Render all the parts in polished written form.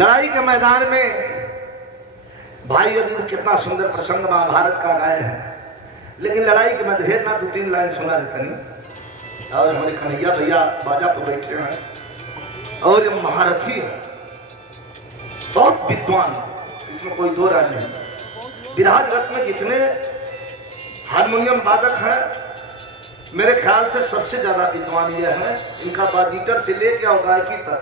लड़ाई के मैदान में भाई अभी कितना सुंदर प्रसंग महाभारत का गाय है, लेकिन लड़ाई के मध्य ना 2-3 लाइन सुना देते नहीं। और हमारे कन्हैया भैया बाजा पर बैठे हैं और ये महारथी है, बहुत विद्वान, इसमें कोई दो राय नहीं। बिरहा जगत में जितने हारमोनियम वादक हैं, मेरे ख्याल से सबसे ज्यादा विद्वान ये है। इनका बाजीटर से लेकर और गायकी तक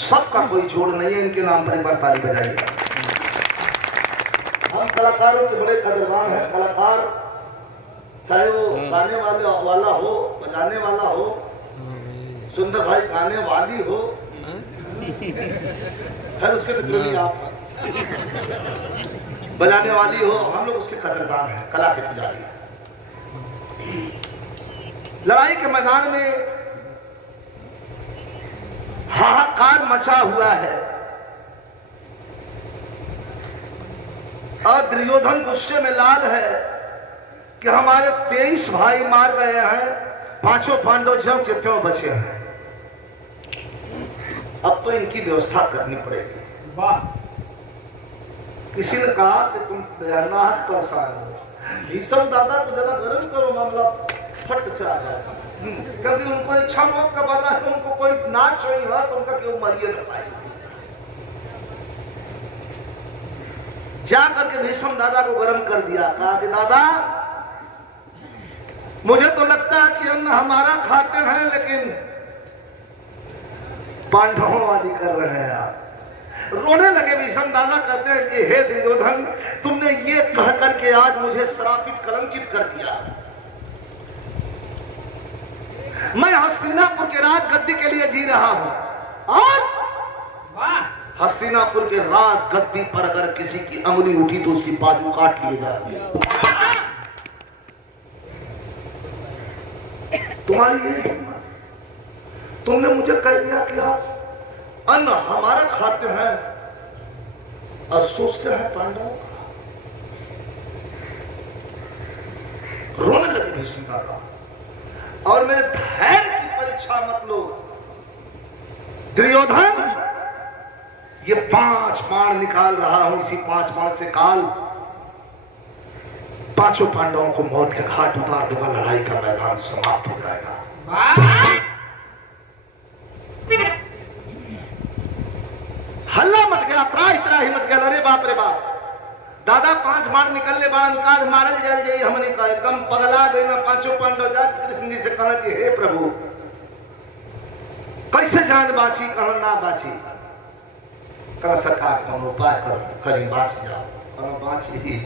सबका कोई जोड़ नहीं है। इनके नाम पर एक बार ताली बजाइए। हम कलाकारों के बड़े कदरदान हैं। कलाकार चाहे वो गाने वाला हो, बजाने वाला हो, सुंदर भाई गाने वाली हो, फिर उसके तो आप बजाने वाली हो, हम लोग उसके कदरदान हैं, कला के पुजारी। लड़ाई के मैदान में हाहाकार मचा हुआ है और दुर्योधन गुस्से में लाल है कि हमारे 23 भाई मार गए हैं, 5 पांडव ज्यों के त्यों बचे हैं। अब तो इनकी व्यवस्था करनी पड़ेगी। वाह! किसी ने कहा कि तुम नाहक परेशान हो, भीष्म दादा को जरा गर्म करो, मामला फट से आ जाए, क्योंकि उनको इच्छा मौत का बना है, उनको कोई नाच नहीं हुआ तो उनका क्यों मरिए न पाए। जा करके भीष्म दादा को गर्म कर दिया, कहा कि दादा मुझे तो लगता है कि अन्न हमारा खाते हैं, लेकिन पांडवों वाली कर रहे हैं आप। रोने लगे भीष्म दादा, कहते हैं कि हे दुर्योधन, तुमने ये कह करके आज मुझे श्रापित कलंकित कर दिया। मैं हस्तिनापुर के राज गद्दी के लिए जी रहा हूं और हस्तिनापुर के राज गद्दी पर अगर किसी की अंगुली उठी तो उसकी बाजू काट लिए जाएगी। तुम्हारी ये हिम्मत, तुमने मुझे कह दिया कि आप अन्न हमारा खाते हैं और सोचते हैं पांडवों का। रोने लगे भीष्म दादा, और मेरे धैर्य की परीक्षा मत लो दुर्योधन। ये 5 बाण निकाल रहा हूं, इसी 5 बाण से काल 5 पांडवों को मौत के घाट उतार दूंगा, लड़ाई का मैदान समाप्त हो जाएगा। हल्ला मच गया, त्राही मच गया। अरे बाप रे बाप, दादा 5 बाण निकलने बाण काल मारल जल जाई, हमने कहा एकदम पगला गए ना। 5 पांडव जाके कृष्ण जी से कहा कि हे प्रभु, कैसे जान बाची, कहा ना बाची, कहा सरकार कौन उपाय करी बाच जाओ, कहा बाची।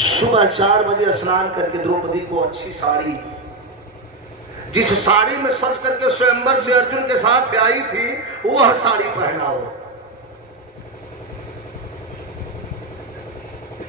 सुबह 4 बजे स्नान करके द्रौपदी को अच्छी साड़ी, जिस साड़ी में सज करके स्वयंवर से अर्जुन के साथ आई थी, वह साड़ी पहनाओ।